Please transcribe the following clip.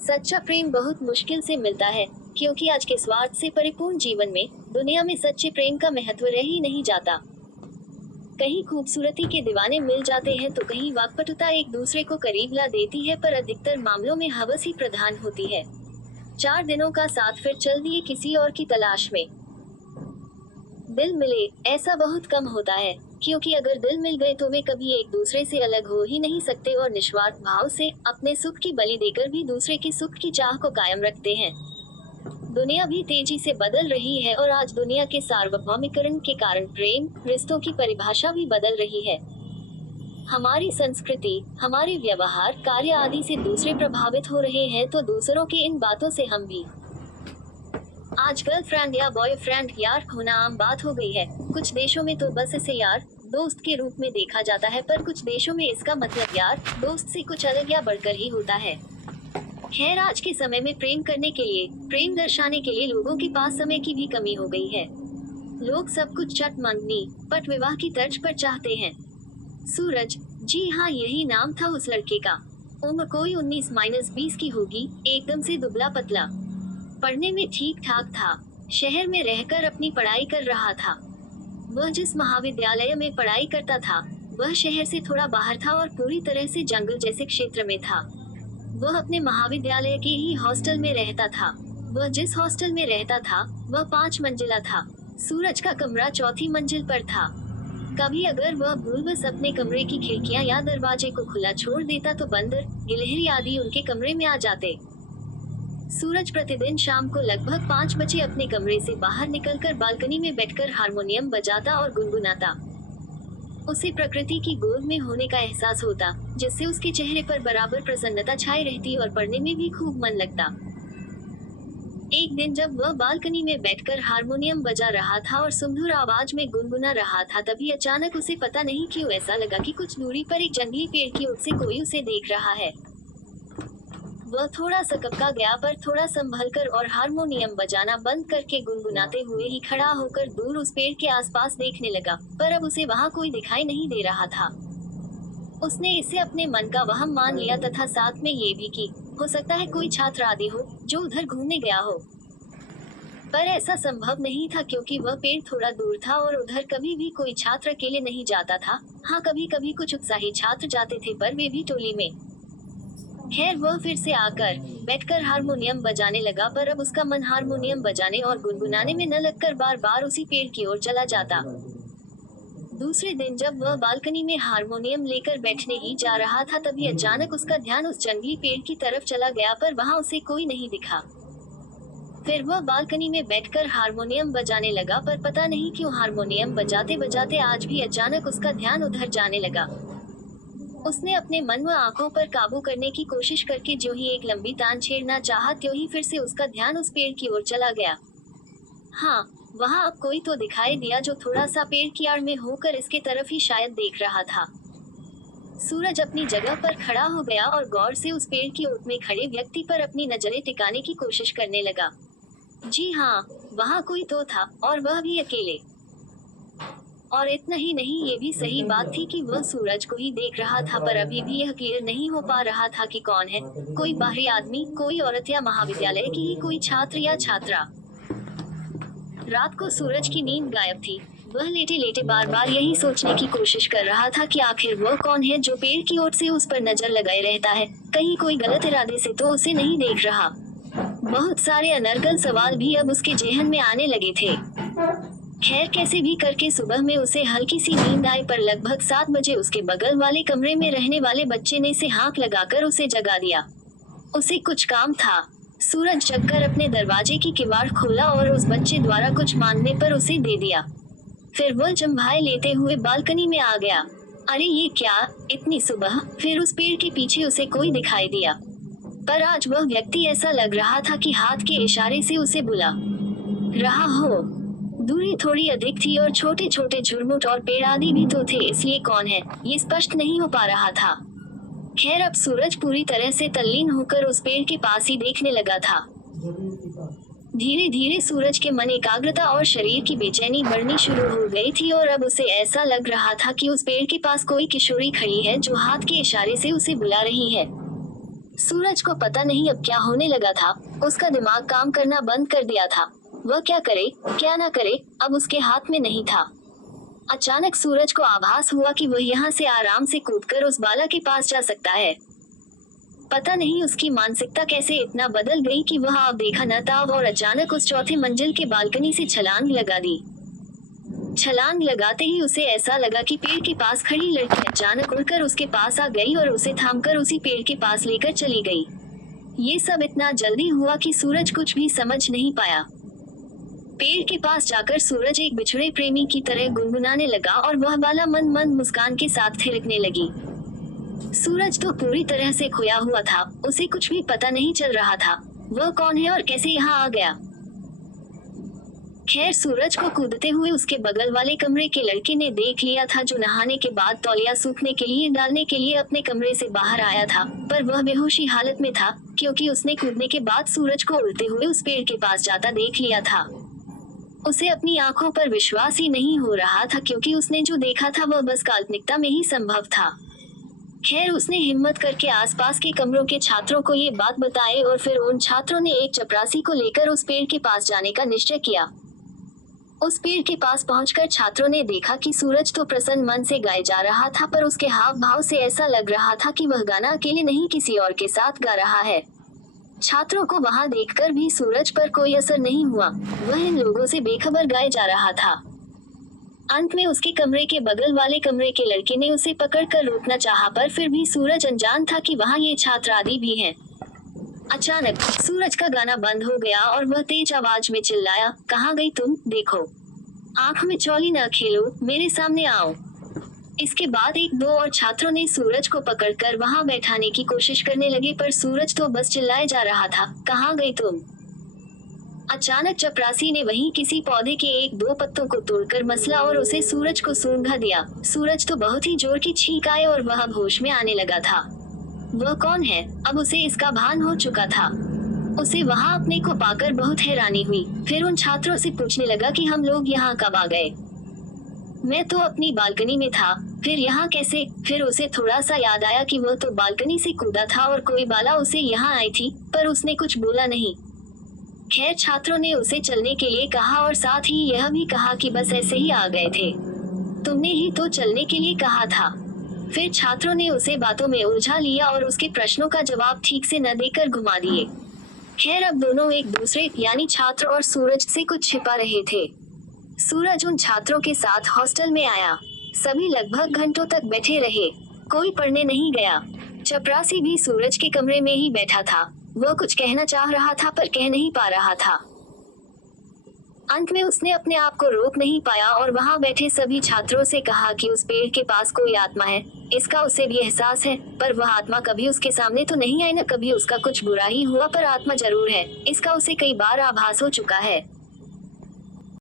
सच्चा प्रेम बहुत मुश्किल से मिलता है, क्योंकि आज के स्वार्थ से परिपूर्ण जीवन में दुनिया में सच्चे प्रेम का महत्व रह ही नहीं जाता। कहीं खूबसूरती के दीवाने मिल जाते हैं तो कहीं वाकपटुता एक दूसरे को करीब ला देती है, पर अधिकतर मामलों में हवस ही प्रधान होती है। 4 दिनों का साथ फिर चल दिए किसी और की तलाश में। दिल मिले, ऐसा बहुत कम होता है, क्योंकि अगर दिल मिल गए तो वे कभी एक दूसरे से अलग हो ही नहीं सकते और निस्वार्थ भाव से अपने सुख की बलि देकर भी दूसरे के सुख की चाह को कायम रखते हैं। दुनिया भी तेजी से बदल रही है और आज दुनिया के सार्वभौमिकरण के कारण प्रेम रिश्तों की परिभाषा भी बदल रही है। हमारी संस्कृति, हमारे व्यवहार, कार्य आदि से दूसरे प्रभावित हो रहे हैं तो दूसरों की इन बातों से हम भी। आज गर्लफ्रेंड या बॉयफ्रेंड यार होना आम बात हो गई है। कुछ देशों में तो बस इसे यार दोस्त के रूप में देखा जाता है, पर कुछ देशों में इसका मतलब यार दोस्त से कुछ अलग या बढ़कर ही होता है। खैर, आज के समय में प्रेम करने के लिए, प्रेम दर्शाने के लिए लोगों के पास समय की भी कमी हो गई है। लोग सब कुछ चट मंगनी पट विवाह की तर्ज पर चाहते हैं। सूरज, जी हाँ, यही नाम था उस लड़के का। उम्र कोई 19-20 की होगी, एकदम से दुबला पतला। पढ़ने में ठीक ठाक था, शहर में रहकर अपनी पढ़ाई कर रहा था। वह जिस महाविद्यालय में पढ़ाई करता था वह शहर से थोड़ा बाहर था और पूरी तरह से जंगल जैसे क्षेत्र में था। वह अपने महाविद्यालय के ही हॉस्टल में रहता था। वह जिस हॉस्टल में रहता था वह 5 मंजिला था। सूरज का कमरा चौथी मंजिल पर था। कभी अगर वह भूलवश अपने कमरे की खिड़कियां या दरवाजे को खुला छोड़ देता तो बंदर, गिलहरी आदि उनके कमरे में आ जाते। सूरज प्रतिदिन शाम को लगभग 5 बजे अपने कमरे से बाहर निकलकर बालकनी में बैठकर हारमोनियम बजाता और गुनगुनाता। उसे प्रकृति की गोद में होने का एहसास होता, जिससे उसके चेहरे पर बराबर प्रसन्नता छाई रहती और पढ़ने में भी खूब मन लगता। एक दिन जब वह बालकनी में बैठकर हारमोनियम बजा रहा था और सुमधुर आवाज में गुनगुना रहा था, तभी अचानक उसे पता नहीं क्यों ऐसा लगा कि कुछ दूरी पर एक जंगली पेड़ की ओर से कोई उसे देख रहा है। वह थोड़ा सकपका गया, पर थोड़ा संभलकर और हारमोनियम बजाना बंद करके गुनगुनाते हुए ही खड़ा होकर दूर उस पेड़ के आसपास देखने लगा, पर अब उसे वहां कोई दिखाई नहीं दे रहा था। उसने इसे अपने मन का वहम मान लिया तथा साथ में ये भी कि हो सकता है कोई छात्र आदि हो जो उधर घूमने गया हो। पर ऐसा संभव नहीं था, क्योंकि वह पेड़ थोड़ा दूर था और उधर कभी भी कोई छात्र अकेले नहीं जाता था। हाँ, कभी कभी कुछ उत्साही छात्र जाते थे, पर वे भी टोली में। खैर, वह फिर से आकर बैठकर हारमोनियम बजाने लगा, पर अब उसका मन हारमोनियम बजाने और गुनगुनाने में न लगकर बार बार उसी पेड़ की ओर चला जाता। दूसरे दिन जब वह बालकनी में हारमोनियम लेकर बैठने ही जा रहा था, तभी अचानक उसका ध्यान उस जंगली पेड़ की तरफ चला गया, पर वहां उसे कोई नहीं दिखा। फिर वह बालकनी में बैठकर हारमोनियम बजाने लगा, पर पता नहीं क्यों हारमोनियम बजाते बजाते आज भी अचानक उसका ध्यान उधर जाने लगा। उसने अपने मन व आंखों पर काबू करने की कोशिश करके जो ही एक लंबी तान छेड़ना चाहा, त्यों ही फिर से उसका ध्यान उस पेड़ की ओर चला गया। हाँ, वहां अब कोई तो दिखाई दिया जो थोड़ा सा पेड़ की आड़ में होकर इसके तरफ ही शायद देख रहा था। सूरज अपनी जगह पर खड़ा हो गया और गौर से उस पेड़ की ओट में खड़े व्यक्ति पर अपनी नजरें टिकाने की कोशिश करने लगा। जी हाँ, वहां कोई तो था, और वह भी अकेले। और इतना ही नहीं, ये भी सही बात थी कि वह सूरज को ही देख रहा था, पर अभी भी यह क्लियर नहीं हो पा रहा था कि कौन है, कोई बाहरी आदमी, कोई औरत या महाविद्यालय की ही कोई छात्र या छात्रा। रात को सूरज की नींद गायब थी। वह लेटे लेटे बार बार यही सोचने की कोशिश कर रहा था कि आखिर वह कौन है जो पेड़ की ओर से उस पर नजर लगाए रहता है। कहीं कोई गलत इरादे से तो उसे नहीं देख रहा। बहुत सारे अनर्गल सवाल भी अब उसके जेहन में आने लगे थे। खैर, कैसे भी करके सुबह में उसे हल्की सी नींद आई, पर लगभग 7 बजे उसके बगल वाले कमरे में रहने वाले बच्चे ने से हाँक लगाकर उसे जगा दिया। उसे कुछ काम था। सूरज जगकर अपने दरवाजे की किवाड़ खोला और उस बच्चे द्वारा कुछ मांगने पर उसे दे दिया। फिर वह जम्भाए लेते हुए बालकनी में आ गया। अरे ये क्या, इतनी सुबह? फिर उस पेड़ के पीछे उसे कोई दिखाई दिया, पर आज वह व्यक्ति ऐसा लग रहा था कि हाथ के इशारे से उसे बुला रहा हो। दूरी थोड़ी अधिक थी और छोटे छोटे झुरमुट और पेड़ आदि भी तो थे, इसलिए कौन है ये स्पष्ट नहीं हो पा रहा था। खैर, अब सूरज पूरी तरह से तल्लीन होकर उस पेड़ के पास ही देखने लगा था। धीरे धीरे सूरज के मन एकाग्रता और शरीर की बेचैनी बढ़नी शुरू हो गई थी और अब उसे ऐसा लग रहा था कि उस पेड़ के पास कोई किशोरी खड़ी है जो हाथ के इशारे से उसे बुला रही है। सूरज को पता नहीं अब क्या होने लगा था। उसका दिमाग काम करना बंद कर दिया था। वह क्या करे क्या ना करे, अब उसके हाथ में नहीं था। अचानक सूरज को आभास हुआ कि वह यहाँ से आराम से कूदकर उस बाला के पास जा सकता है। पता नहीं उसकी मानसिकता कैसे इतना बदल गई कि वह अब देखा न था और अचानक उस चौथे मंजिल के बालकनी से छलांग लगा दी। छलांग लगाते ही उसे ऐसा लगा कि पेड़ के पास खड़ी लड़की अचानक उड़कर उसके पास आ गई और उसे थामकर उसी पेड़ के पास लेकर चली गई। ये सब इतना जल्दी हुआ कि सूरज कुछ भी समझ नहीं पाया। पेड़ के पास जाकर सूरज एक बिछड़े प्रेमी की तरह गुनगुनाने लगा और वह बाला मन मन मुस्कान के साथ थिरकने लगी। सूरज तो पूरी तरह से खोया हुआ था। उसे कुछ भी पता नहीं चल रहा था। वह कौन है और कैसे यहाँ आ गया। खैर, सूरज को कूदते हुए उसके बगल वाले कमरे के लड़के ने देख लिया था, जो नहाने के बाद तौलिया सूखने के लिए डालने के लिए अपने कमरे से बाहर आया था। पर वह बेहोशी हालत में था, क्योंकि उसने कूदने के बाद सूरज को उड़ते हुए उस पेड़ के पास जाता देख लिया था। उसे अपनी आंखों पर विश्वास ही नहीं हो रहा था, क्योंकि उसने जो देखा था वह बस काल्पनिकता में ही संभव था। खैर, उसने हिम्मत करके आसपास के कमरों के छात्रों को ये बात बताई और फिर उन छात्रों ने एक चपरासी को लेकर उस पेड़ के पास जाने का निश्चय किया। उस पेड़ के पास पहुंचकर छात्रों ने देखा कि सूरज तो प्रसन्न मन से गाए जा रहा था, पर उसके हाव भाव से ऐसा लग रहा था कि वह गाना अकेले नहीं किसी और के साथ गा रहा है। छात्रों को वहां देखकर भी सूरज पर कोई असर नहीं हुआ। वह इन लोगों से बेखबर गाए जा रहा था। अंत में उसके कमरे के बगल वाले कमरे के लड़के ने उसे पकड़कर रोकना चाहा, पर फिर भी सूरज अनजान था कि वहाँ ये छात्र आदि भी हैं। अचानक सूरज का गाना बंद हो गया और वह तेज आवाज में चिल्लाया, कहाँ गई तुम? देखो, आंख में चौली न खेलो, मेरे सामने आओ। इसके बाद एक दो और छात्रों ने सूरज को पकड़कर वहाँ बैठाने की कोशिश करने लगे, पर सूरज तो बस चिल्लाए जा रहा था, कहाँ गई तुम? अचानक चपरासी ने वहीं किसी पौधे के एक दो पत्तों को तोड़कर मसला और उसे सूरज को सूंघा दिया। सूरज तो बहुत ही जोर की छींक आए और वह होश में आने लगा था। वह कौन है, अब उसे इसका भान हो चुका था। उसे वहां अपने को पाकर बहुत हैरानी हुई। फिर उन छात्रों से पूछने लगा कि हम लोग यहाँ कब आ गए? मैं तो अपनी बालकनी में था, फिर यहाँ कैसे? फिर उसे थोड़ा सा याद आया कि वह तो बालकनी से कूदा था और कोई बाला उसे यहाँ आई थी, पर उसने कुछ बोला नहीं। खैर, छात्रों ने उसे चलने के लिए कहा और साथ ही यह भी कहा कि बस ऐसे ही आ गए थे, तुमने ही तो चलने के लिए कहा था। फिर छात्रों ने उसे बातों में उलझा लिया और उसके प्रश्नों का जवाब ठीक से न देकर घुमा दिए। खैर, अब दोनों एक दूसरे यानी छात्र और सूरज से कुछ छिपा रहे थे। सूरज उन छात्रों के साथ हॉस्टल में आया। सभी लगभग घंटों तक बैठे रहे, कोई पढ़ने नहीं गया। चपरासी भी सूरज के कमरे में ही बैठा था। वह कुछ कहना चाह रहा था पर कह नहीं पा रहा था। अंत में उसने अपने आप को रोक नहीं पाया और वहां बैठे सभी छात्रों से कहा कि उस पेड़ के पास कोई आत्मा है। इसका उसे भी एहसास है, पर वह आत्मा कभी उसके सामने तो नहीं आई, न कभी उसका कुछ बुरा ही हुआ, पर आत्मा जरूर है। इसका उसे कई बार आभास हो चुका है।